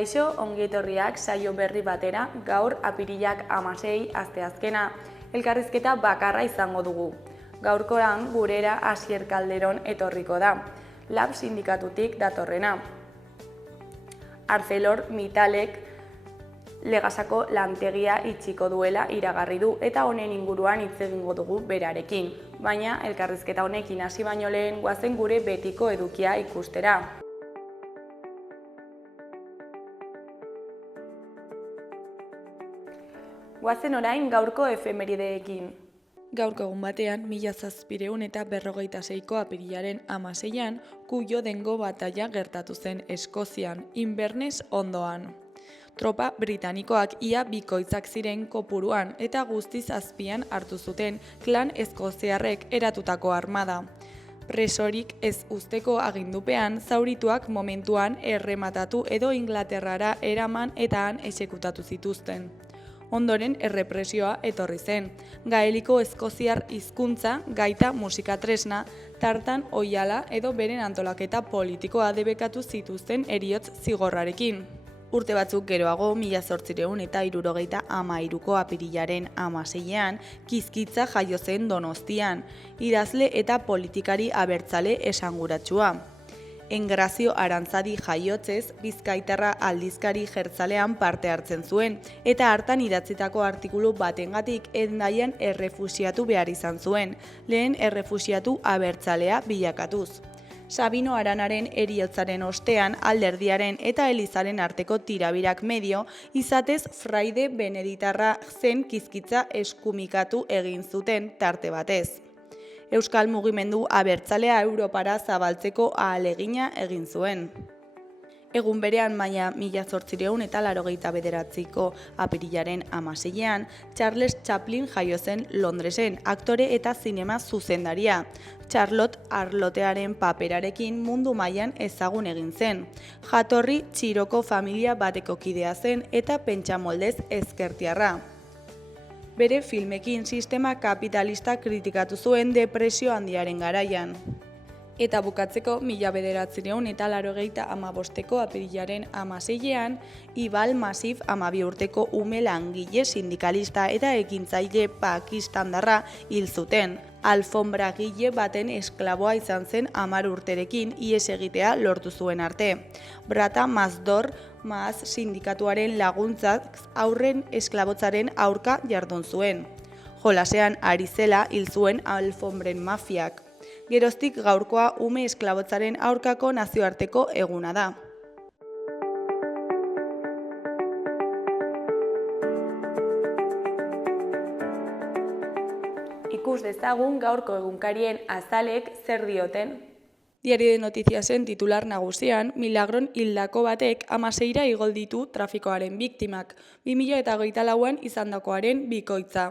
Kaixo, ongietorriak saio berri batera, gaur apirilak 16 asteazkena, elkarrizketa bakarra izango dugu. Gaurkoan gurera Asier Calderón etorriko da, Lab sindikatutik datorrena. ArcelorMittalek Legasako lantegia itxiko duela iragarri du eta honen inguruan hitz egingo dugu berarekin. Baina elkarrizketa honekin hasi baino lehen goazen gure betiko edukia ikustera. Goazen orain gaurko efemerideekin. Gaurko egun batean, 1756ko apirilaren 16an, Cuyo Dengo bataila gertatu zen Eskozian, Inverness ondoan. Tropa britanikoak ia bikoitzak ziren kopuruan eta guztiz azpian hartu zuten klan eskoziarrek eratutako armada. Presorik ez uzteko agindupean, zaurituak momentuan errematatu edo Inglaterrara eraman eta han exekutatu zituzten. Ondoren errepresioa etorri zen. Gaeliko eskoziar hizkuntza, gaita musika tresna, tartan oihala edo beren antolaketa politikoa debekatu zituzten heriotz zigorrarekin. Urte batzuk geroago, 1873ko apirilaren 16an, Kizkitza jaio zen Donostian, idazle eta politikari abertzale esanguratsua. Engrazio Arantzadi jaiotzez, Bizkaitarra aldizkari jertzalean parte hartzen zuen, eta hartan idatzitako artikulu batengatik Hendaian errefuxiatu behar izan zuen, lehen errefuxiatu abertzalea bilakatuz. Sabino Aranaren heriotzaren ostean alderdiaren eta elizaren arteko tirabirak medio, izatez fraide beneditarra zen Kizkitza eskumikatu egin zuten tarte batez. Euskal mugimendu abertzalea Europara zabaltzeko ahalegina egin zuen. Egun berean, baina 1889ko apirilaren 16an, Charles Chaplin jaio zen Londresen, aktore eta zinema zuzendaria. Charlotte Arlotearen paperarekin mundu mailan ezagun egin zen. Jatorri txiroko familia bateko kidea zen eta pentsamoldez ezkertiarra. Bere filmekin sistema kapitalista kritikatu zuen depresio handiaren garaian. Eta bukatzeko 1985ko apirilaren 16an, Ibal Masif 12 urteko ume langile sindikalista eta ekintzaile pakistandarra hil zuten. Alfonbragile baten esklaboa izan zen 10 urterekin ihes egitea lortu zuen arte. Brata Mazdor Maaz sindikatuaren laguntzak aurren esklabotzaren aurka jardun zuen. Jolasean ari zela hil zuen alfonbren mafiak. Geroztik gaurkoa ume esklabotzaren aurkako nazioarteko eguna da. Ikus dezagun gaurko egunkarien azalek zer dioten. Diario de Notiziasen titular nagusian, Milagron hildako batek 16ra igol ditu trafikoaren biktimak, 2024an izandakoaren bikoitza.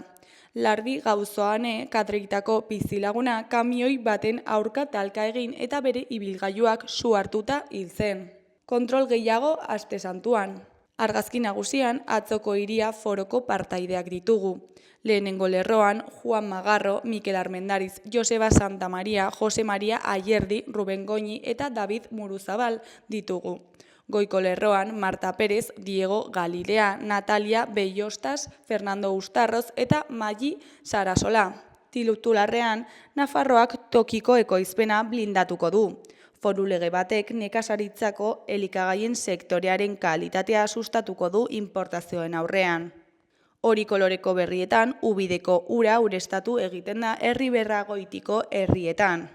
Larbi Gauzoane Katregitako bizilaguna kamioi baten aurka talka egin eta bere ibilgailuak su hartuta hil zen. Kontrol gehiago Aste Santuan. Argazki nagusian atzoko hiria foroko partaideak ditugu. Lehenengo lerroan Juan Magarro, Mikel Armendariz, Joseba Santamaria, Jose Maria Ayerdi, Ruben Goñi eta David Muruzabal ditugu. Goiko lerroan Marta Pérez, Diego Galilea, Natalia Bellostas, Fernando Ustarroz eta Magi Sarasola. Titularrean, Nafarroak tokiko ekoizpena blindatuko du. Foru lege batek nekazaritzako elikagaien sektorearen kalitatea sustatuko du inportazioen aurrean. Hori koloreko berrietan, ubideko ura urestatu egiten da Herriberragoitiko herrietan.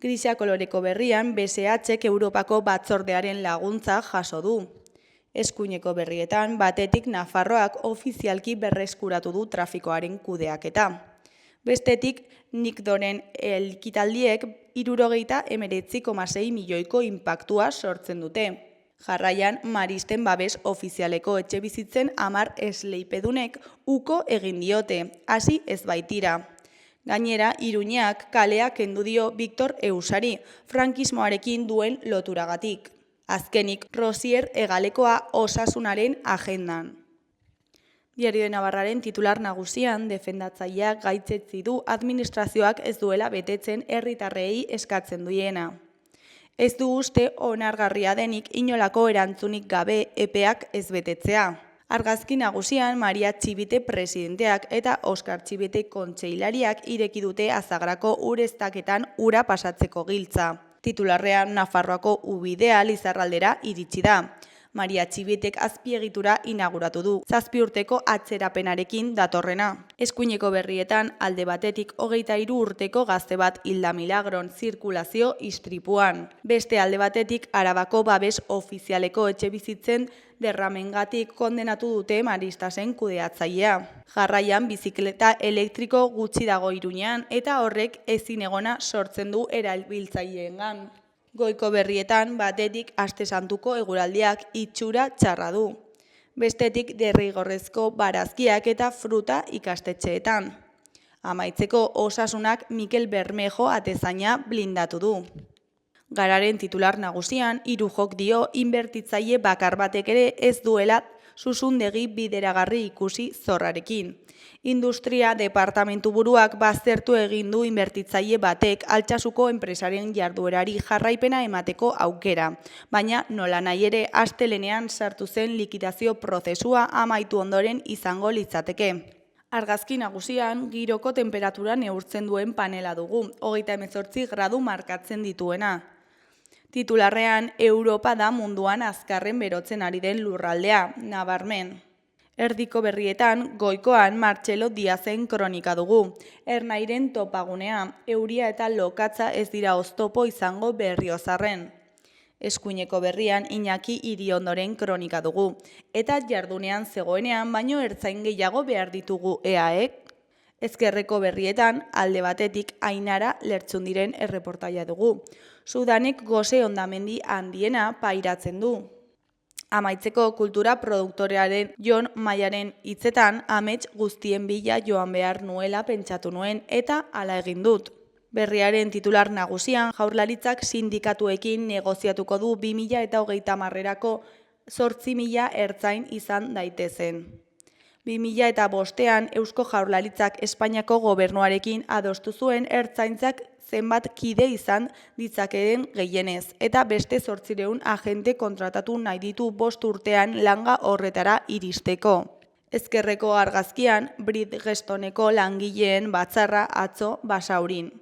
Grisa koloreko berrian, BSH Europako batzordearen laguntza jaso du. Eskuineko berrietan, batetik Nafarroak ofizialki berreskuratu du trafikoaren kudeaketa. Bestetik, Nikdoren ekitaldiek 79,6 milioiko inpaktua sortzen dute. Jarraian, Maristen babes ofizialeko etxebizitzen 10 esleipedunek uko egin diote, hasi ez baitira. Gainera, Iruñeak kalea kendu dio Victor Eusari, frankismoarekin duen loturagatik. Azkenik, Rosier Hegalekoa osasunaren agendan. Diario de Navarraren titular nagusian, defendatzaileak gaitzetsi du administrazioak ez duela betetzen herritarrei eskatzen duena. Ez du uste onargarria denik inolako erantzunik gabe epeak ez betetzea. Argazki nagusian Maria Txibite presidenteak eta Oskar Txibite kontseilariak ireki dute Azagrako ureztaketan ura pasatzeko giltza. Titularrean Nafarroako ubidea Lizarraldera iritsi da. Maria Txibitek azpiegitura inauguratu du, 7 urteko atzerapenarekin datorrena. Eskuineko berrietan alde batetik 23 urteko gazte bat hilda Milagron zirkulazio istripuan. Beste alde batetik Arabako babes ofizialeko etxebizitzen derramengatik kondenatu dute Maristasen kudeatzailea. Jarraian bizikleta elektriko gutxi dago Iruñean eta horrek ezinegona sortzen du erabiltzaileengan. Goiko berrietan batetik Aste Santuko eguraldiak itxura txarra du. Bestetik derrigorrezko barazkiak eta fruta ikastetxeetan. Amaitzeko Osasunak Mikel Bermejo atezaina blindatu du. Gararen titular nagusian, Irujok dio inbertitzaile bakar batek ere ez duela susundegi bideragarri ikusi zorrarekin. Industria departamentu buruak baztertu egin du inbertitzaile batek Altsasuko enpresaren jarduerari jarraipena emateko aukera, baina nolanahi ere astelehenean sartu zen likidazio prozesua amaitu ondoren izango litzateke. Argazki nagusian, giroko temperatura neurtzen duen panela dugu, 38 gradu markatzen dituena. Titularrean, Europa da munduan azkarren berotzen ari den lurraldea, nabarmen. Erdiko berrietan, Goikoan Martxelo Diazen kronika dugu. Ernairen topagunea, euria eta lokatza ez dira oztopo izango Berriozarren. Eskuineko berrian Iñaki Iriondoren kronika dugu. Eta jardunean zegoenean, baino ertzain gehiago behar ditugu EAek. Ezkerreko berrietan, alde batetik Ainara Lertxundiren erreportaia dugu. Sudanek gose hondamendi handiena pairatzen du. Amaitzeko kultura produktorearen Jon Maiaren hitzetan amets guztien bila joan behar nuela pentsatu nuen eta hala egin dut. Berriaren titular nagusian Jaurlaritzak sindikatuekin negoziatuko du 2030erako 8.000 ertzain izan daitezen. 2005ean Eusko Jaurlaritzak Espainiako gobernuarekin adostu zuen ertzaintzak zenbat kide izan ditzakeen gehienez, eta beste 800 agente kontratatu nahi ditu 5 urtean langa horretara iristeko. Ezkerreko argazkian, Bridgestoneko langileen batzarra atzo Basaurin.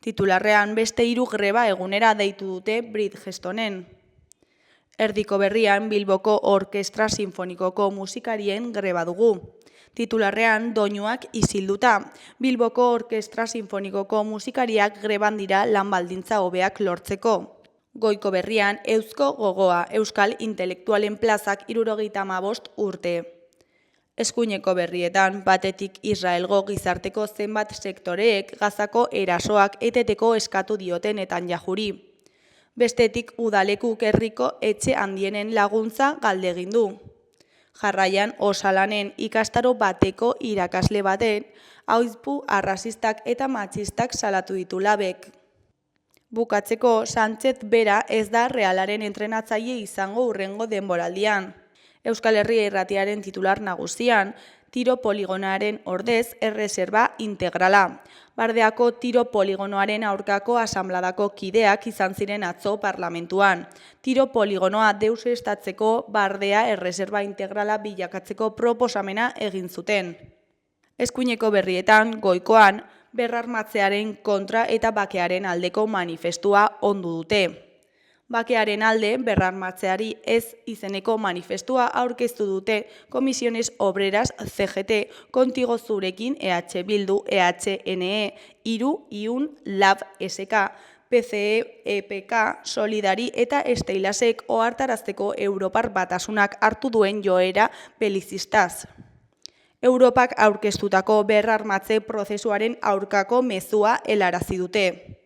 Titularrean beste 3 greba egunera deitu dute Bridgestonen. Erdiko berrian Bilboko Orkestra Sinfonikoko musikarien greba dugu. Titularrean doinuak isilduta. Bilboko Orkestra Sinfonikoko musikariak greban dira lan baldintza hobeak lortzeko. Goiko berrian Eusko Gogoa, Euskal Intelektualen plazak 75 urte. Eskuineko berrietan batetik Israelgo gizarteko zenbat sektoreek Gazako erasoak eteteko eskatu dioten Netanyahuri. Bestetik udalekuk herriko etxe handienen laguntza galdegin du. Jarraian Osalanen ikastaro bateko irakasle baten aizpu arrazistak eta matxistak salatu ditu labek. Bukatzeko, Sánchez bera ez da Realaren entrenatzaile izango hurrengo denboraldian. Euskal Herria Irratiaren titular nagusian, tiro poligonoaren ordez erreserba integrala. Bardeako tiro poligonoaren aurkako asanbladako kideak izan ziren atzo parlamentuan. Tiro poligonoa deuseztatzeko Bardea erreserba integrala bilakatzeko proposamena egin zuten. Eskuineko berrietan, Goikoan, berrarmatzearen kontra eta bakearen aldeko manifestua ondu dute. Bakearen alde, berrarmatzeari ez izeneko manifestua aurkeztu dute Comisiones Obreras CGT, Contigo Zurekin EH Bildu, EHNE, Iru, Iun, Lab, SK, PCE, EPK, Solidari eta Esteilasek ohartarazteko Europar Batasunak hartu duen joera belizistaz. Europak aurkeztutako berrarmatze prozesuaren aurkako mezua helarazi dute.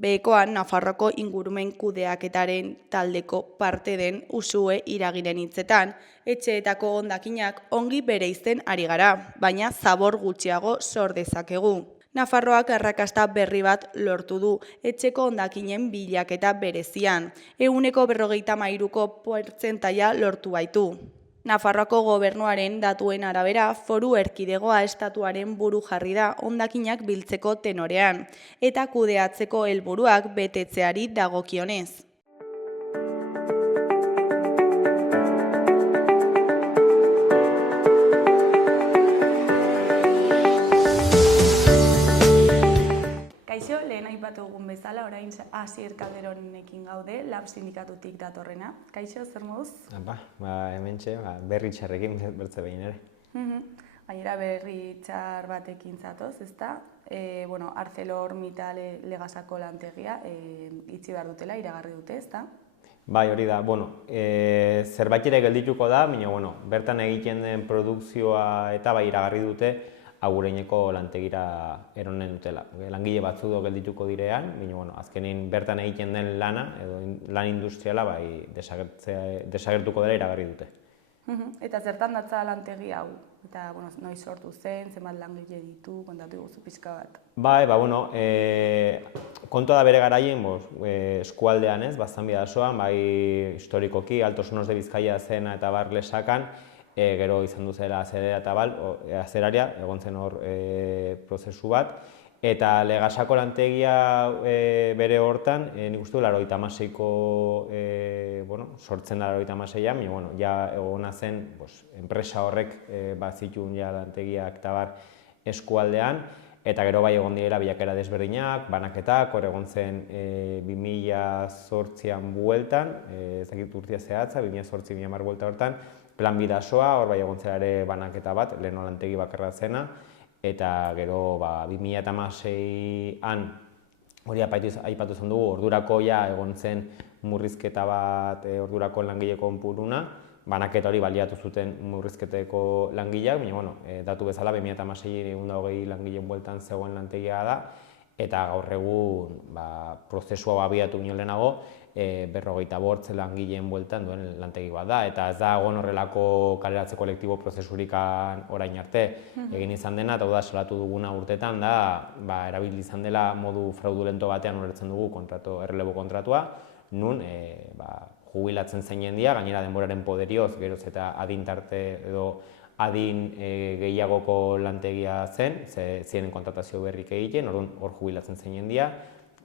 Behekoan, Nafarroko ingurumen kudeaketaren taldeko parte den Usue Iragiren hitzetan, etxeetako hondakinak ongi bereizten ari gara, baina zabor gutxiago sor dezakegu. Nafarroak arrakasta berri bat lortu du etxeko hondakinen bilaketa berezian, 43%ko portzentaia lortu baitu. Nafarroako gobernuaren datuen arabera, foru erkidegoa estatuaren buru jarri da hondakinak biltzeko tenorean, eta kudeatzeko helburuak betetzeari dagokionez. aipatu dugun bezala, orain Asier Calderonekin gaude, Lab sindikatutik datorrena. Kaixo, zer moduz? Hementxe, berri txarrekin bertze behin ere. Gainera berri txar batekin zatoz, ezta? ArcelorMittal Legasako lantegia itxi behar dutela, iragarri dute, ezta? Bai, hori da. Zerbait ere geldituko da, baina bertan egiten den produkzioa eta bai iragarri dute agureineko lantegira eronen dutela. Langile batzudo geldituko direan, baina azkenin bertan egiten den lana edo lan industriala bai desagertuko dela iragarri dute. Eta zertan datza lantegi hau? Eta noiz sortu zen, zenbat langile ditu, kontatu iguzu pixka bat? Bai, kontua da bere garaien eskualdean ez, Baztan Bidasoan, bai historikoki, Altos Hornos de Bizkaia zena eta bar lesakan, gero izan duzela azedera eta azeraria, egon zen hor prozesu bat, eta Legasako lantegia bere hortan, nik uste du, 86ko sortzen da 86an, baina ja egona zen enpresa horrek bazitun lantegiak eta bar eskualdean, eta gero bai egon direla bilakera desberdinak, banaketak, hor egon zen 2008an bueltan, ez dakit urtia zehatza, 2008-2010 buelta hortan, Plan Bidasoa, hor bai egon zela ere banaketa bat, leheno lantegi bakarra zena, eta gero 2016an hori aipatu zen dugu, ordurako ja egon zen murrizketa bat ordurako langile konpuruna, banaketa hori baliatu zuten murrizketeko langileak, baina datu bezala 2016 120 langileen bueltan zegoen lantegia da, eta gaur egun prozesua abiatu baino lehenago 58 langileen bueltan duen lantegi bat da, eta ez da egon horrelako kaleratze kolektibo prozesurik orain arte egin izan dena, eta da salatu duguna urtetan da erabili izan dela modu fraudulento batean ulertzen dugu errelebo kontratua, nun jubilatzen zen jendia, gainera denboraren poderioz, geroz eta adin tarte edo adin gehiagoko lantegia zen, ziren kontratazio berrik egiten, hor jubilatzen zen jendia,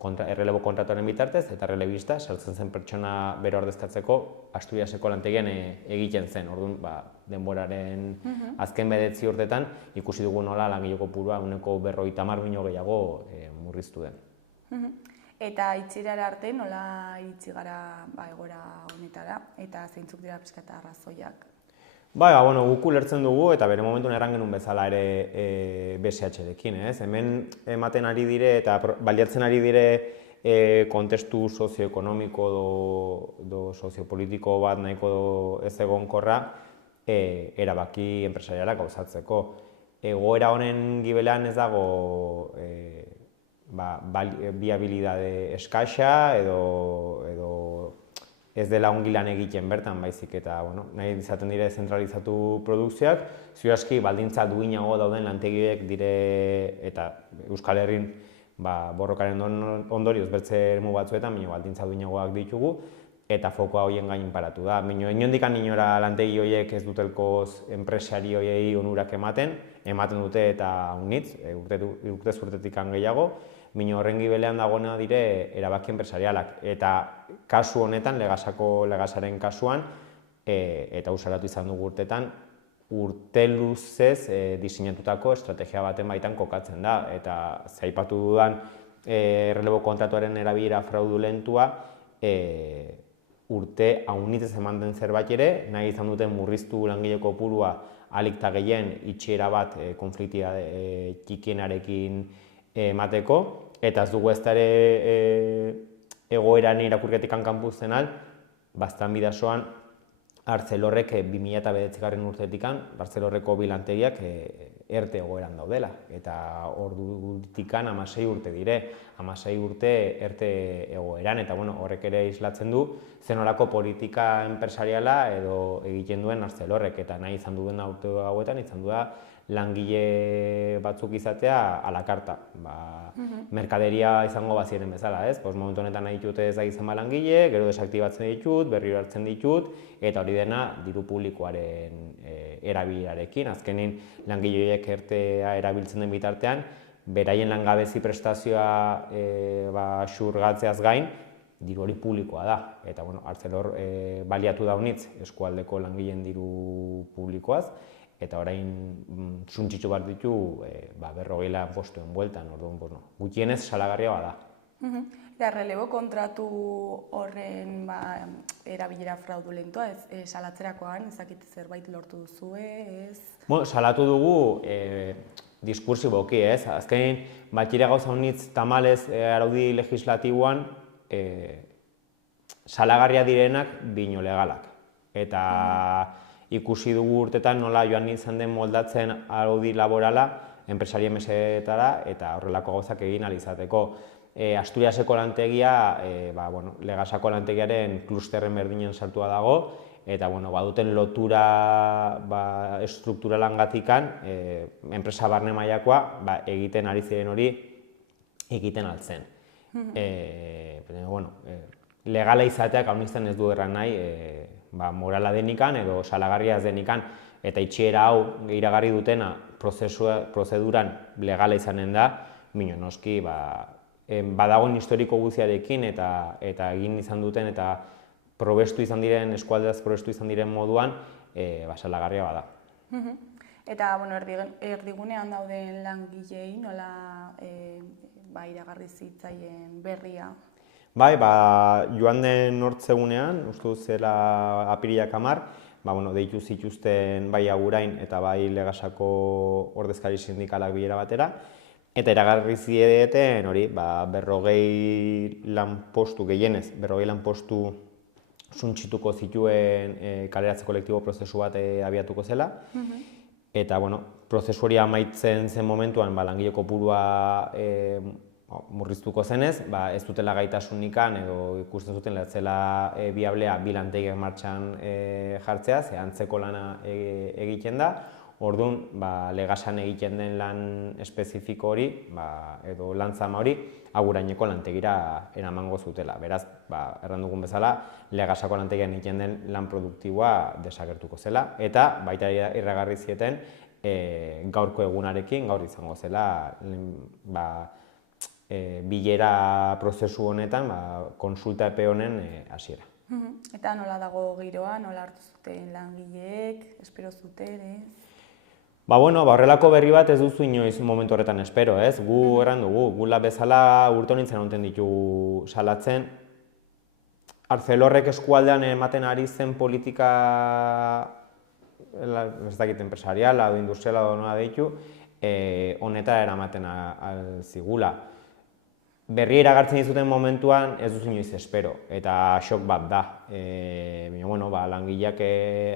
errelebo kontratuaren bitartez, eta errelebista sartzen zen pertsona bero ordezkatzeko Asturiaseko lantegian egiten zen. Orduan, denboraren azken 9 urtetan ikusi dugu nola langile kopurua 50 baino gehiago murriztu den. Eta itxirara arte nola itxi gara egoera honetara, eta zeintzuk dira pixka eta arrazoiak? Guk ulertzen dugu eta bere momentun erran genuen bezala ere BSH-rekin, ez? Hemen ematen ari dire eta baliatzen ari dire kontestu sozioekonomiko edo soziopolitiko bat nahiko ez egonkorra erabaki enpresarialak gauzatzeko. Egoera honen gibelean ez dago viabilidade eskaxa edo ez dela ongi lan egiten bertan baizik eta nahi izaten dire zentralizatu produkzioak, ziurazki baldintza duinago dauden lantegiek dire eta Euskal Herrin borrokaren ondorioz bertze eremu batzuetan baldintza duinagoak ditugu eta fokoa horien gain paratu da. Inondik inora lantegi horiek ez dutelkoz enpresari horiei onurak ematen dute eta unitz, urtez urtetik gehiago, horren gibelean dagoena dire erabaki enpresarialak. Eta kasu honetan, Legasaren kasuan, eta usaratu izan dugu urtetan, urte luzez diseinatutako estrategia baten baitan kokatzen da. Eta zaipatu dudan errelebo kontratuaren erabilera fraudulentua urte haunitzez eman den zerbait ere, nahi izan duten murriztu langile kopurua ahalik eta gehien itxiera bat konfliktia txikienarekin emateko, eta ez dugu ez da ere egoeran irakurketik kanpuzten al, Baztan Bidasoan Arcelorrek 2009 urtetik Arcelorreko bilantegiak erte egoeran daudela, eta ordutik 16 urte dire, 16 urte erte egoeran, eta horrek ere islatzen du zenolako politika enpresariala edo egiten duen Arcelorrek, eta nahi izan duen urte hauetan izan du langile batzuk izatea a la karta. Merkaderia izango baziren bezala, ez? Momentu honetan nahi ditute ez da izan langile, gero desaktibatzen ditut, berriro hartzen ditut, eta hori dena diru publikoaren erabilerarekin. Azkenin langile horiek ertea erabiltzen den bitartean, beraien langabezi prestazioa xurgatzeaz gain, diru hori publikoa da. Eta Arcelor baliatu daunitz eskualdeko langileen diru publikoaz, eta orain suntsitsu bat ditu 40 postuen bueltan, orduan gutienez salagarria bada. Eta relebo kontratu horren erabilera fraudulentoa, salatzerakoan, ezakit zerbait lortu duzue, ez? Salatu dugu diskursiboki, ez? Azkenin, batxire gauza honitz tamalez araudi legislatiboan salagarria direnak bino legalak. Eta ikusi dugu urtetan nola joan izan den moldatzen araudi laborala enpresarien mesedetara eta horrelako gauzak egin ahal izateko. Asturiaseko lantegia, Legasako lantegiaren klusterren berdinen sartua dago, eta baduten lotura estrukturalangatikan enpresa barne mailakoa egiten ari ziren hori egiten altzen. Legala izateak hau izan ez du erran nahi morala denikan edo salagarria ez denikan, eta itxiera hau iragarri dutena prozeduran legala izanen da, noski badagoen historiko guziarekin eta egin izan duten eta probestu izan diren, eskualdeaz probestu izan diren moduan, salagarria bada. Eta, erdigunean dauden langilei nola iragarri zitzaien berria? Joan den hortzegunean, uste dut zela apirilak 10, deitu zituzten bai Agurain eta bai Legasako ordezkari sindikalak bilera batera, eta iragarri zieten hori, 40 lanpostu gehienez, 40 lanpostu suntsituko zituen kaleratze kolektibo prozesu bat abiatuko zela. Eta, prozesu hori amaitzen zen momentuan langile kopurua murriztuko zenez, ez dutela gaitasunikan edo ikusten zuten lehatzela biablea bi lantegiak martxan jartzea, ze antzeko lana egiten da. Orduan, Legasan egiten den lan espezifiko hori, edo lantzama hori, Aguraineko lantegira eramango zutela. Beraz, erran dugun bezala, Legasako lantegian egiten den lan produktiboa desagertuko zela, eta baita irragarri zieten gaurko egunarekin, gaur izango zela, bilera prozesu honetan, konsulta epe honen hasiera. Eta nola dago giroa, nola hartu zuten langileek, espero zuten, Horrelako berri bat ez duzu inoiz momentu horretan espero, ez? Gu erran dugu, gula bezala urte honintzen honten ditu salatzen. Arcelorrek eskualdean ematen ari zen politika, ez dakit enpresariala edo industriala edo nola deitu, honetara eramaten zigula. Berri iragartzen dizuten momentuan ez duzu inoiz espero, eta xok bat da. Langileak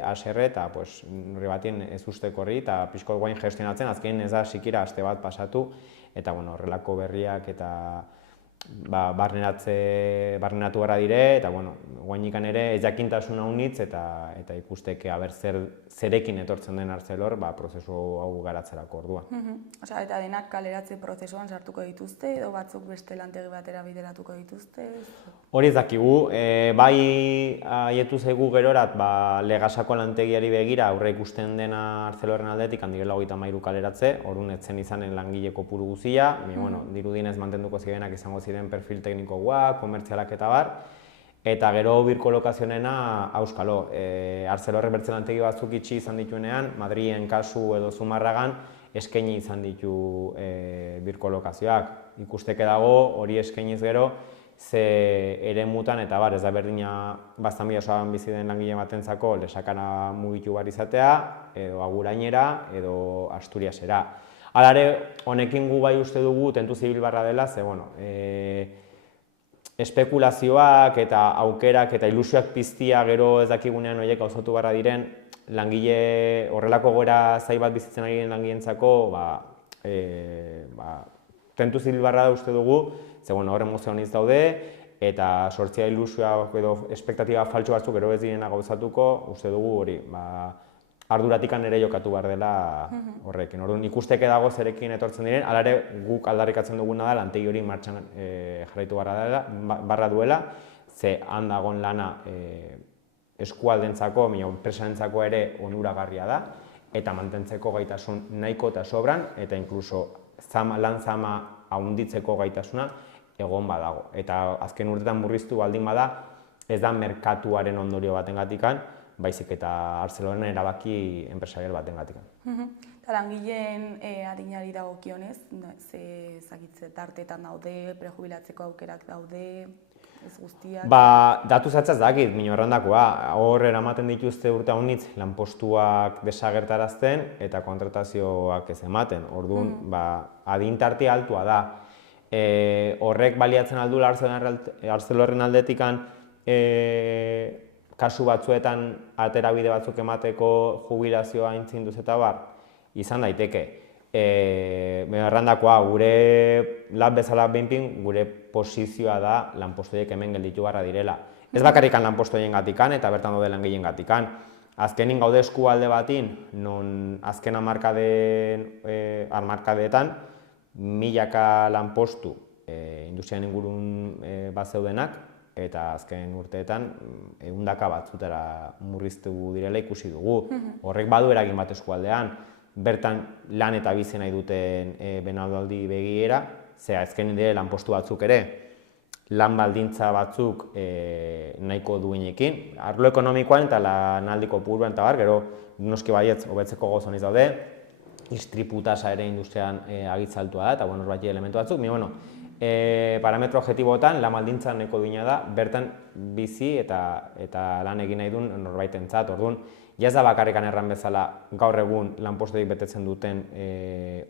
haserre eta norri batien ez usteko horri eta pixko guain gestionatzen, azkenean ez da sikira aste bat pasatu, eta horrelako berriak eta barneratu gara dire, eta guainikan ere ez jakintasuna unitz eta ikusteke zerekin etortzen den Arcelor prozesu hau garatzerako orduan. Eta denak kaleratze prozesuan sartuko dituzte edo batzuk beste lantegi batera bideratuko dituzte? Hori ez dakigu, bai aietu zaigu gerorat Legasako lantegiari begira aurre ikusten dena Arcelorren aldetik handirela 33 kaleratze, orduan etzen izanen langile kopuru guzia, dirudinez mantenduko zirenak izango ziren perfil teknikoa, komertzialak eta bar, eta gero birkolokazionena auskalo. Arcelorrek bertze lantegi batzuk itxi izan dituenean, Madrien kasu edo Zumarragan eskaini izan ditu birkolokazioak. Ikusteke dago hori eskainiz gero, ze eremutan eta ez da berdina Baztanbide osoan bizi den langile batentzako Lesakara mugitu behar izatea, edo Agurainera, edo Asturiasera. Hala ere, honekin gu bai uste dugu tentu zibil barra dela, ze, espekulazioak eta aukerak eta ilusioak piztia gero ez dakigunean horiek gauzatu barra diren, langile horrelako goera zai bat bizitzen ari den langileentzako, tentu zibil barra da uste dugu, ze, hor emozio honiz daude, eta sortzea ilusioak edo espektatiba faltsu batzuk gero ez direna gauzatuko, uste dugu hori, arduratikan ere jokatu behar dela horrekin. Orduan ikusteke dago zerekin etortzen diren, hala ere guk aldarrikatzen duguna da lantegi hori martxan jarraitu barra duela, ze handagon lana eskualdentzako, enpresarentzako ere onuragarria da, eta mantentzeko gaitasun nahiko eta sobran, eta inkluso lan zama haunditzeko gaitasuna egon badago. Eta azken urtetan murriztu baldin bada, ez da merkatuaren ondorio batengatikan, baizik eta Arcelorren erabaki enpresarial batengatikan. Eta langileen adinari dagokionez, ze ezagitze tartetan daude, prejubilatzeko aukerak daude, ez guztiak? Datu zatzaz dakit, mino errandakoa, hor eramaten dituzte urte honitz lanpostuak desagertarazten eta kontratazioak ez ematen. Orduan, adin tarte altua da. Horrek baliatzen aldula Arcelorren aldetikan kasu batzuetan aterabide batzuk emateko jubilazioa aintzinduz eta bar, izan daiteke. Errandakoa, gure lan bezala behinpin, gure posizioa da lanpostoiek hemen gelditu barra direla. Ez bakarrikan lanpostoien gatikan eta bertan daude langileen gatikan. Azkenin gaude eskualde batin, non azken hamarkadeetan, milaka lanpostu industrian ingurun bat zeudenak, eta azken urteetan ehundaka batzutara murriztu direla ikusi dugu. Horrek badu eragin bat eskualdean, bertan lan eta bizi nahi duten belaunaldi begiera, ze azken dire lanpostu batzuk ere, lan baldintza batzuk nahiko duenekin, arlo ekonomikoan eta lanaldi kopuruan eta bar, gero noski baietz hobetzeko gozoniz daude, istripu tasa ere industrian agitzaltua da, eta hor bat elementu batzuk, parametro objektiboetan lan baldintza nahiko duena da, bertan bizi eta lan egin nahi duen norbaitentzat. Orduan, ez da bakarrikan erran bezala gaur egun lanpostoik betetzen duten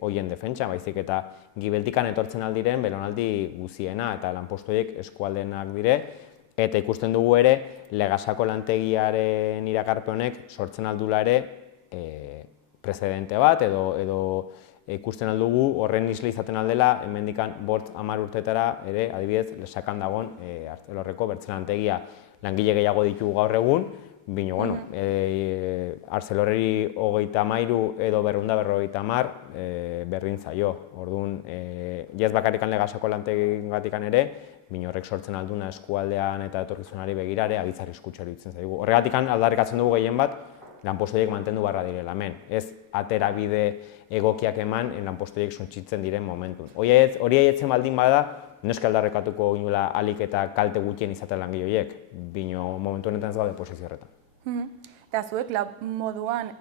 hoien defentsa, baizik eta gibeltikan etortzen aldiren belaunaldi guziena eta lanpostoiek eskualdenak dire, eta ikusten dugu ere Legasako lantegiaren iragarpen honek sortzen aldula ere precedente bat edo ikusten aldugu horren isla izaten aldela hemendikan 5-10 urtetara ere adibidez Lesakan dagoen Arcelorreko bertzelantegia langile gehiago ditugu gaur egun, bino, Arcelorreri 33 edo 250 berdin zaio. Orduan, ez bakarrikan Legasako lantegiengatikan ere, bino horrek sortzen alduna eskualdean eta etorkizunari begirare abitz arriskutsu iruditzen zaigu. Horregatikan aldarrikatzen dugu gehien bat, lanpostoiek mantendu barra direla hemen. Ez aterabide egokiak eman lanpostoiek suntsitzen diren momentun. Hori aietzen baldin bada, neska aldarrekatuko ginula alik eta kalte gutxien izaten langile horiek, bino momentu honetan ez gaude posizio horretan. Eta zuek moduan,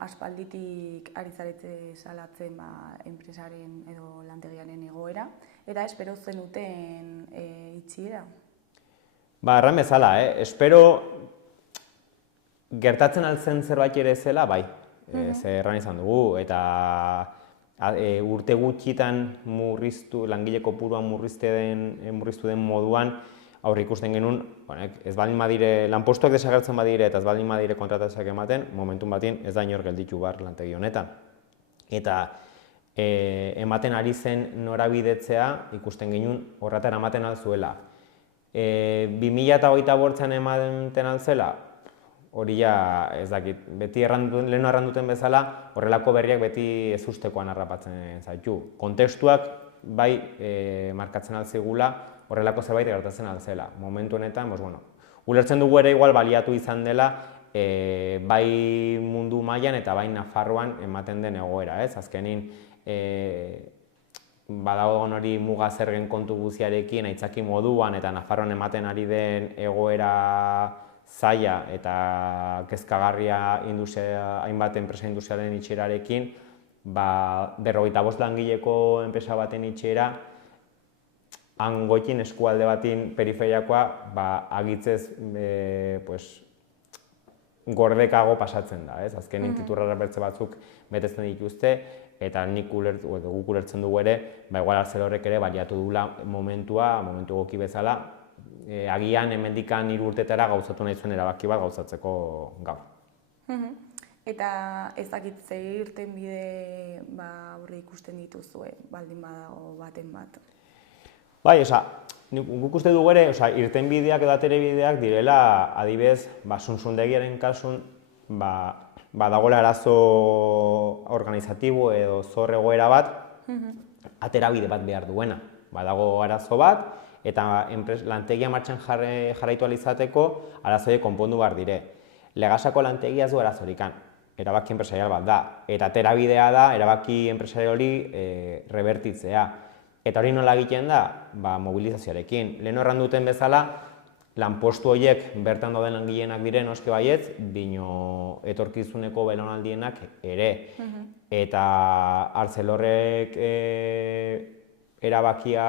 aspalditik ari zarete salatzen enpresaren edo lantegiaren egoera, eta espero zenuten itxiera? Erran bezala, espero gertatzen altzen zerbait ere zela, bai, erran izan dugu, eta urte gutxitan langile kopuruan murriztu den moduan aurre ikusten genuen, ez baldin badire, lanpostuak desagertzen badire eta ez baldin badire kontratazioak ematen, momentun batin ez da inor gelditu bar lantegi honetan. Eta ematen ari zen norabidetzea ikusten genuen horretara ematen alzuela. 2008an ematen alzela, hori ja ez dakit, beti leheno erranduten bezala, horrelako berriak beti ezustekoan harrapatzen zaitu. Kontestuak bai markatzen alzigula, horrelako zerbait gertatzen alzela. Momentu honetan, ulertzen dugu ere igual baliatu izan dela, bai mundu mailan eta bai Nafarroan ematen den egoera, ez? Azkenin, badagoen hori muga zergen kontu guziarekin, aitzaki moduan eta Nafarroan ematen ari den egoera zaila eta kezkagarria hainbat enpresa industrialen itxierarekin, 55 langileko enpresa baten itxiera, goikin eskualde batin periferiakoa agitzez gordekago pasatzen da. Azkenin titurra bertze batzuk betetzen dituzte eta guk ulertzen dugu ere, igual Arcelorrek ere baliatu dugula momentu egoki bezala, agian hemendikan 3 urtetara gauzatu nahi zuen erabaki bat gauzatzeko gaur. Eta ez dakit ze irtenbide aurre ikusten dituzue, baldin badago baten bat? Bai, guk uste dugu ere, irtenbideak edo aterebideak direla, adibidez, Sunsundegiaren kasun, dagoela arazo organizatibo edo zor egoera bat, aterabide bat behar duena. Badago arazo bat, eta lantegia martxan jarraitu alizateko arazoiek konpondu behar dire. Legasako lantegia ez du arazorikan, erabaki enpresarial bat da, eta aterabidea da erabaki enpresarial hori rebertitzea. Eta hori nola egiten da? Mobilizazioarekin. Lehen horran duten bezala, lanpostu horiek bertan dauden langileenak diren noski baietz, bino etorkizuneko belaunaldienak ere. Eta Arcelorrek erabakia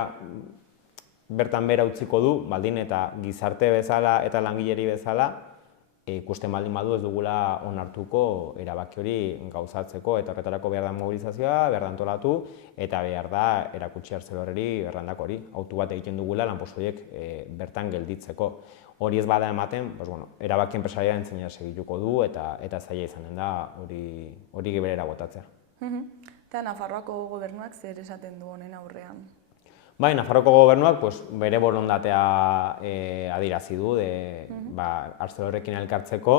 bertan bera utziko du, baldin eta gizarte bezala eta langileri bezala, ikusten baldin badu ez dugula onartuko erabaki hori gauzatzeko, eta horretarako behar da mobilizazioa, behar da antolatu, eta behar da erakutsi Arcelorreri berrandako hori, autu bat egiten dugula lanpostu horiek bertan gelditzeko. Hori ez bada ematen, erabaki enpresaria entzeinera segituko du, eta zaila izanen da hori geberera botatzea. Eta Nafarroako gobernuak zer esaten du honen aurrean? Bai, Nafarroko gobernuak bere borondatea adierazi du Arcelorrekin elkartzeko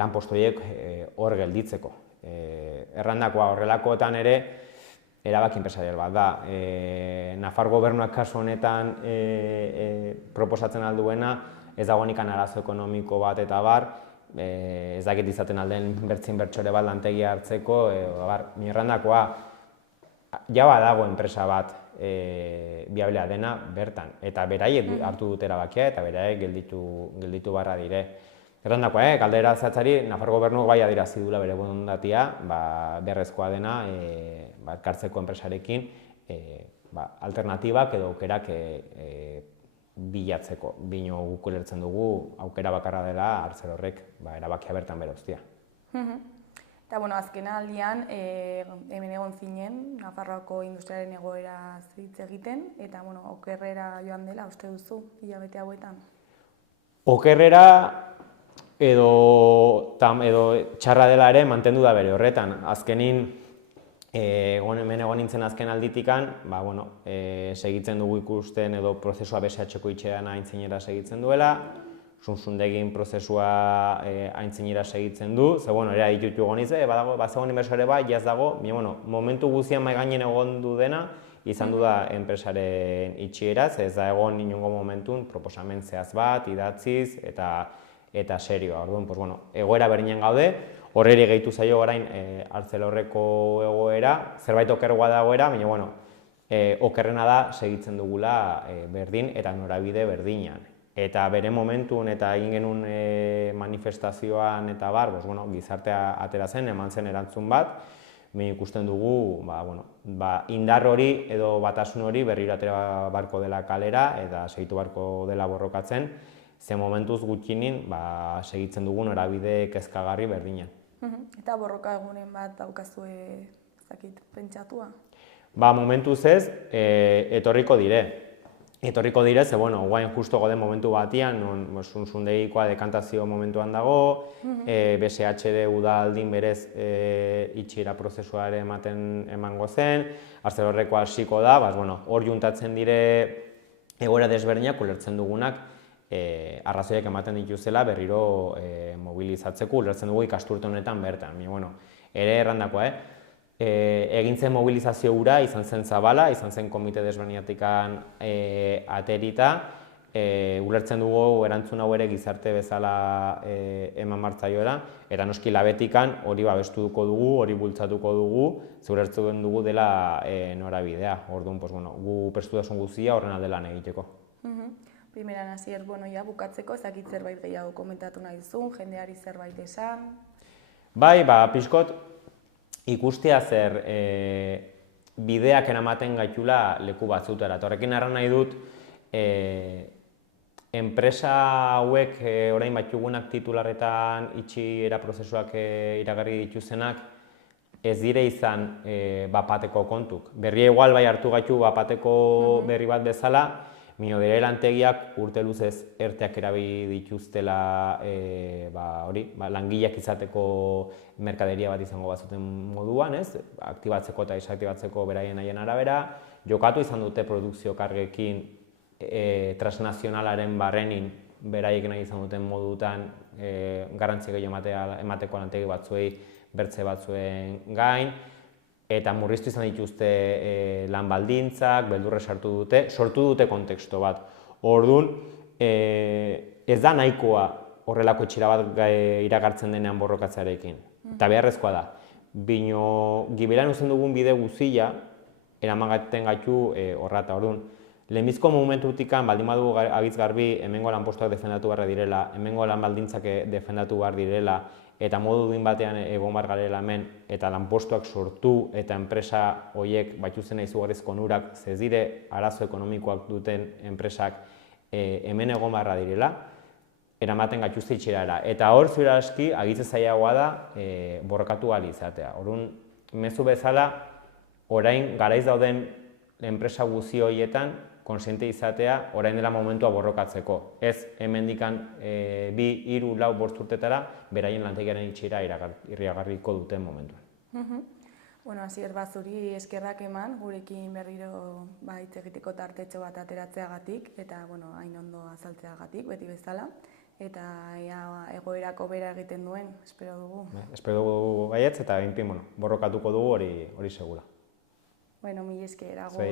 lanpostu horiek hor gelditzeko. Errandakoa horrelakoetan ere erabaki enpresarial bat da. Nafar gobernuak kasu honetan proposatzen alduena ez dagoenikan arazo ekonomiko bat eta bar, ez dakit izaten alden bertsin-bertsore bat lantegia hartzeko, errandakoa ja badago enpresa bat biablea dena bertan, eta beraiek hartu dut erabakia eta beraiek gelditu barra dire. Errandakoa, galdera zehatzari, Nafar gobernuak bai adierazi duela bere borondatia, beharrezkoa dena elkartzeko enpresarekin alternatibak edo aukerak bilatzeko. Bino guk ulertzen dugu aukera bakarra dela Arcelorrek erabakia bertan bere uztia. Eta, azken aldian, hemen egon zinen, Nafarroako industriaren egoera hitz egiten, eta, okerrera joan dela, uste duzu, hilabete hauetan? Okerrera edo txarra dela ere mantendu da bere horretan. Azkenin, hemen egon nintzen azken alditikan, segitzen dugu ikusten edo prozesua BSH-ko itxean aintzinera segitzen duela, Suntsundegin prozesua aintzinera segitzen du, ze era ditutu egon izan, bazegoen inversore bat, jaz dago, momentu guztian mai gainen egon du dena, izan du da enpresaren itxieraz, ez da egon inongo momentun proposamen zehaz bat, idatziz eta serioa. Orduan, egoera berdinen gaude, horreri gehitu zaio orain Arcelorreko egoera, zerbait okergoa da egoera, baina okerrena da segitzen dugula berdin eta norabide berdinean. Eta bere momentun eta egin genuen manifestazioan eta bar, gizartea atera zen, eman zen erantzun bat, ikusten dugu indar hori edo batasun hori berriro atera barko dela kalera eta segitu barko dela borrokatzen, ze momentuz gutxinin segitzen dugun norabide kezkagarri berdinean. Eta borroka egunen bat daukazue pentsatua? Momentuz ez, etorriko dire. Etorriko dire, ze, guain justo goden momentu batian, Suntsundegikoa dekantazio momentuan dago, BSHD udaldin berez itxiera prozesuare emango zen, Arcelorrekoa hasiko da, hor juntatzen dire egoera desberdinak ulertzen dugunak arrazoiak ematen dituzela berriro mobilizatzeko, ulertzen dugu ikasturte honetan bertan. Ere errandakoa, egin zen mobilizazio hura, izan zen zabala, izan zen komite desberdinatikan aterita, ulertzen dugu erantzun hau ere gizarte bezala eman martzaioela, eta noski labetikan hori babestuko dugu, hori bultzatuko dugu, ulertzen dugu dela norabidea. Orduan, gu prestu dasun guztia horren aldelan egiteko. Primeran hasier, bukatzeko, ezakit zerbait gehiago komentatu nahi duzun, jendeari zerbait esan? Bai, pixkot, ikustea zer bideak eramaten gaitula leku batzutera. Eta horrekin arra nahi dut, enpresa hauek orain batzugunak titularretan itxiera prozesuak iragarri dituzenak ez dire izan bapateko kontuk. Berria igual bai hartu gaitu bapateko berri bat bezala, dire lantegiak urte luzez erteak erabili dituztela langileak izateko merkaderia bat izango bazuten moduan, aktibatzeko eta desaktibatzeko beraien haien arabera, jokatu izan dute produkzio kargekin transnazionalaren barrenin beraiek nahi izan duten modutan garrantzi gehiago emateko lantegi batzuei bertze batzuen gain, eta murriztu izan dituzte lan baldintzak, beldurre sortu dute konteksto bat. Orduan, ez da nahikoa horrelako etxera bat iragartzen denean borrokatzearekin. Eta beharrezkoa da. Bino, gibelan uzen dugun bide guzia, eraman gaten gaitu horrata. Orduan, Lehenbizko momentutikan baldin badu agitz garbi hemengo lanpostuak defendatu behar direla, hemengo lan baldintzak defendatu behar direla, eta modu duin batean egon behar garela hemen, eta lanpostuak sortu eta enpresa horiek baituzen izugarrizko onurak, ez dire arazo ekonomikoak duten enpresak hemen egon beharra direla, eramaten gaituzte itxerara. Eta hor zuera aski agitze zailagoa da borrokatu ahal izatea. Orduan, mezu bezala, orain garaiz dauden enpresa guzi horietan konsiente izatea orain dela momentua borrokatzeko. Ez hemendikan 2, 3, 4 urtetara beraien lantegiaren itxiera irriagarriko duten momentuan. Bueno, Asier, zuri eskerrak eman, gurekin berriro hitz egiteko tartetxo bat ateratzeagatik, eta hain ondo azaltzeagatik, beti bezala. Eta egoerako bera egiten duen, espero dugu. Espero dugu baietz, eta borrokatuko dugu hori segura. Bueno, mila esker, agur.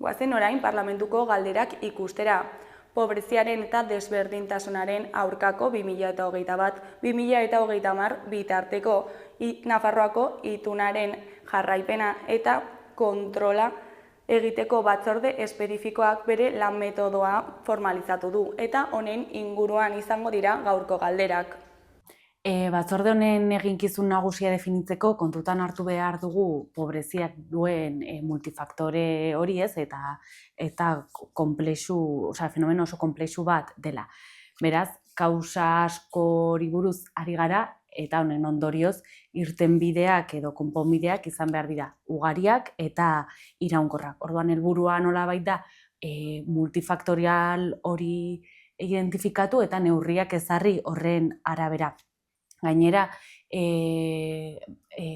Goazen orain parlamentuko galderak ikustera. Pobreziaren eta desberdintasunaren aurkako 2021-2030 bitarteko Nafarroako itunaren jarraipena eta kontrola egiteko batzorde espezifikoak bere lan metodoa formalizatu du, eta honen inguruan izango dira gaurko galderak. Batzorde honen eginkizun nagusia definitzeko kontutan hartu behar dugu pobreziak duen multifaktore hori ez, eta fenomeno oso konplexu bat dela. Beraz, kausa askori buruz ari gara, eta honen ondorioz irtenbideak edo konponbideak izan behar dira ugariak eta iraunkorrak. Orduan helburua nolabait da multifaktorial hori identifikatu eta neurriak ezarri horren arabera. Gainera,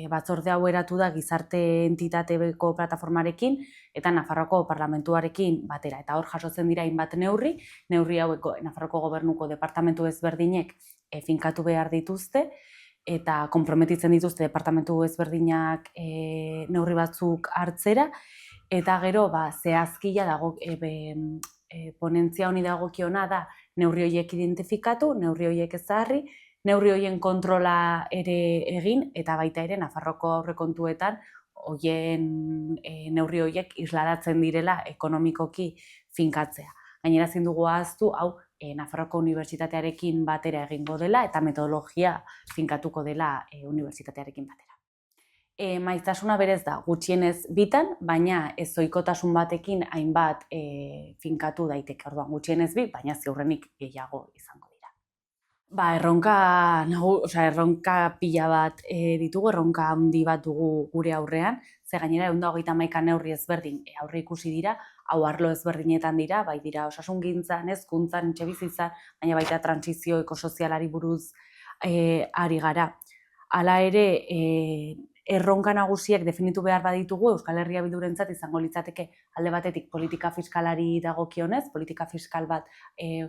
batzorde hau eratu da gizarte entitateko plataformarekin eta Nafarroako parlamentuarekin batera. Eta hor jasotzen dira hainbat neurri hauek Nafarroako gobernuko departamentu ezberdinek finkatu behar dituzte eta konprometitzen dituzte departamentu ezberdinak neurri batzuk hartzera, eta gero zehazkia dago ponentzia honi dagokiona da neurri horiek identifikatu, neurri horiek ezarri, neurri horien kontrola ere egin, eta baita ere Nafarroko aurrekontuetan neurri horiek isladatzen direla ekonomikoki finkatzea. Gainera ezin dugu ahaztu, hau Nafarroko Unibertsitatearekin batera egingo dela eta metodologia finkatuko dela unibertsitatearekin batera. Maiztasuna berez da, gutxienez bitan, baina ez ohikotasun batekin hainbat finkatu daiteke. Orduan gutxienez bi, baina ziurrenik gehiago izango dira. Erronka pila bat ditugu, erronka handi bat dugu gure aurrean, ze gainera 131 neurri ezberdin aurre ikusi dira, hau arlo ezberdinetan dira, bai dira osasungintzan, hezkuntzan, etxebizitzan, baina baita trantsizio ekosozialari buruz ari gara. Hala ere, erronka nagusiak definitu behar baditugu Euskal Herria Bildurentzat izango litzateke alde batetik politika fiskalari dagokionez, politika fiskal bat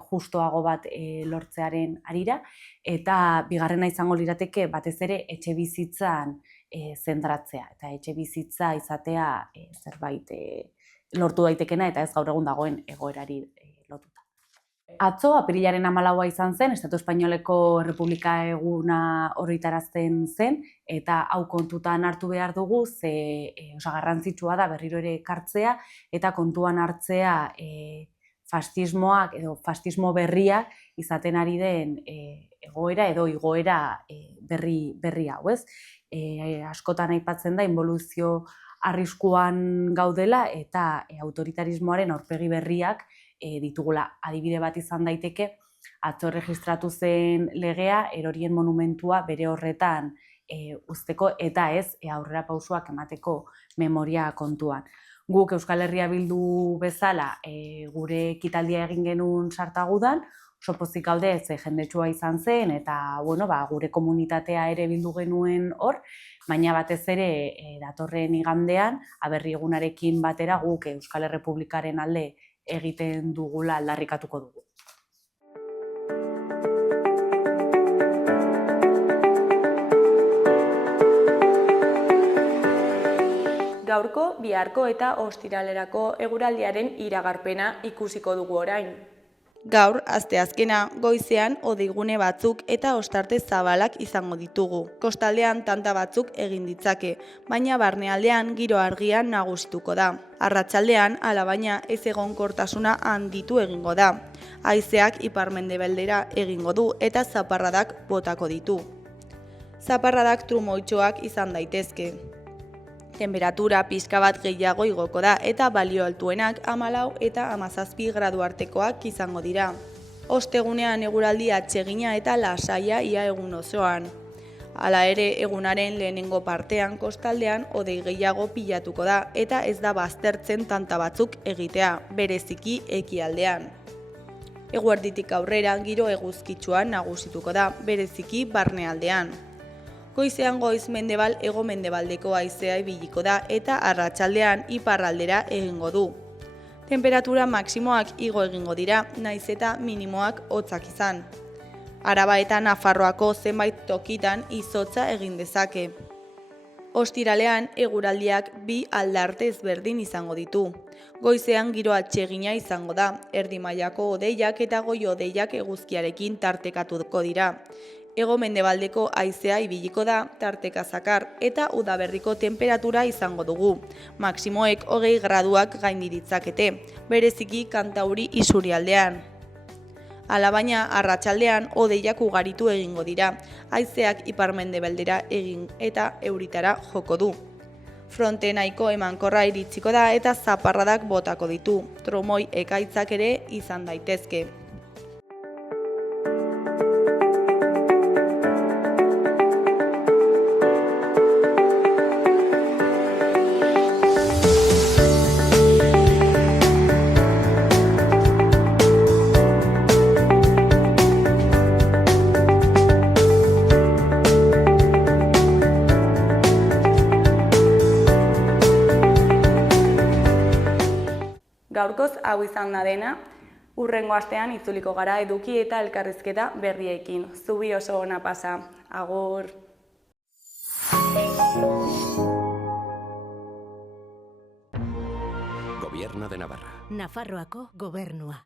justoago bat lortzearen harira, eta bigarrena izango lirateke batez ere etxebizitzan zentratzea, eta etxebizitza izatea zerbait lortu daitekena eta ez gaur egun dagoen egoerari lotuta. Atzo, apirilaren 14 izan zen, Estatu Espainoleko Errepublika eguna horritarazten zen, eta hau kontutan hartu behar dugu, ze garrantzitsua da berriro ere ekartzea, eta kontuan hartzea fascismoak edo fascismo berriak izaten ari den egoera edo igoera berri hau, ez? Askotan aipatzen da inboluzio arriskuan gaudela eta autoritarismoaren aurpegi berriak ditugula. Adibide bat izan daiteke, atzo erregistratu zen legea erorien monumentua bere horretan uzteko eta ez aurrera pausoak emateko memoria kontuan. Guk Euskal Herria Bildu bezala gure ekitaldia egin genuen Sartagudan, oso pozik gaude ze jendetsua izan zen eta gure komunitatea ere bildu genuen hor, baina batez ere datorren igandean aberri egunarekin batera guk Euskal Errepublikaren alde egiten dugula aldarrikatuko dugu. Gaurko, biharko eta ostiralerako eguraldiaren iragarpena ikusiko dugu orain. Gaur, asteazkena, goizean hodeigune batzuk eta ostarte zabalak izango ditugu. Kostaldean tanta batzuk egin ditzake, baina barnealdean giro argian nagusituko da. Arratsaldean, alabaina ez egonkortasuna handitu egingo da. Haizeak ipar-mendebaldera egingo du eta zaparradak botako ditu. Zaparradak trumoitxoak izan daitezke. Temperatura pixka bat gehiago igoko da eta balio altuenak 14 eta 17 gradu artekoak izango dira. Ostegunean eguraldi atsegina eta lasaia ia egun osoan. Hala ere, egunaren lehenengo partean kostaldean hodei gehiago pilatuko da eta ez da baztertzen tanta batzuk egitea, bereziki ekialdean. Eguerditik aurrera giro eguzkitsuan nagusituko da, bereziki barnealdean. Goizean goiz mendebal hego-mendebaldeko haizea ibiliko da eta arratsaldean iparraldera egingo du. Temperatura maksimoak igo egingo dira, naiz eta minimoak hotzak izan. Araba eta Nafarroako zenbait tokitan izotza egin dezake. Ostiralean eguraldiak bi aldarte ezberdin izango ditu. Goizean giro atsegina izango da, erdi mailako hodeiak eta goi hodeiak eguzkiarekin tartekatuko dira. Hego-mendebaldeko haizea ibiliko da, tarteka zakar eta udaberriko temperatura izango dugu. Maksimoek 20 graduak gaindi ditzakete, bereziki Kantauri isurialdean. Alabaina, arratsaldean hodeiak ugaritu egingo dira, haizeak ipar-mendebaldera egin eta euritara joko du. Fronte nahiko emankorra iritsiko da eta zaparradak botako ditu, trumoi ekaitzak ere izan daitezke. Gaurkoz hau izan da dena, hurrengo astean itzuliko gara eduki eta elkarrizketa berriekin. Zubi oso ona pasa. Agur! Gobierno de Navarra. Nafarroako gobernua.